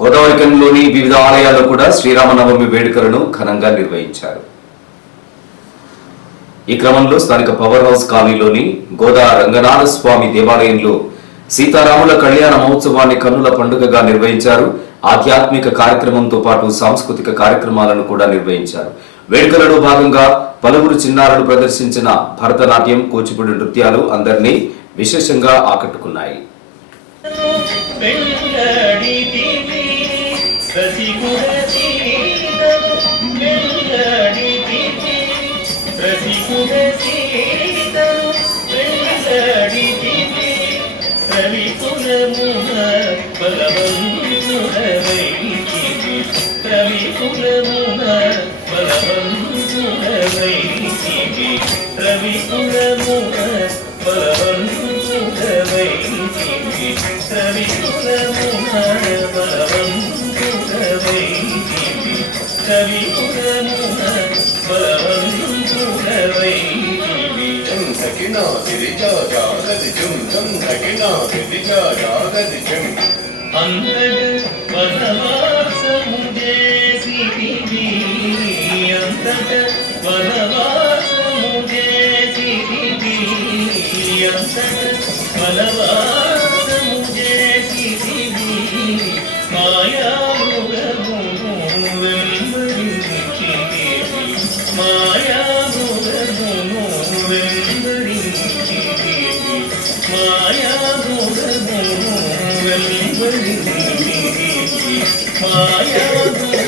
గోదావరికంలోని వివిధ ఆలయాల్లో కూడా శ్రీరామనవమి వేడుకలను ఘనంగా నిర్వహించారు. ఈ క్రమంలో స్థానిక పవర్ హౌస్ కాలనీలోని గోదా రంగనాథ స్వామి దేవాలయంలో సీతారాముల కళ్యాణ మహోత్సవాన్ని కన్నుల పండుగగా నిర్వహించారు. ఆధ్యాత్మిక కార్యక్రమంతో పాటు సాంస్కృతిక కార్యక్రమాలను కూడా నిర్వహించారు. వేడుకలలో భాగంగా పలువురు చిన్నారులు ప్రదర్శించిన భరతనాట్యం, కూచిపూడి నృత్యాలు అందరినీ విశేషంగా ఆకట్టుకున్నాయి. Maya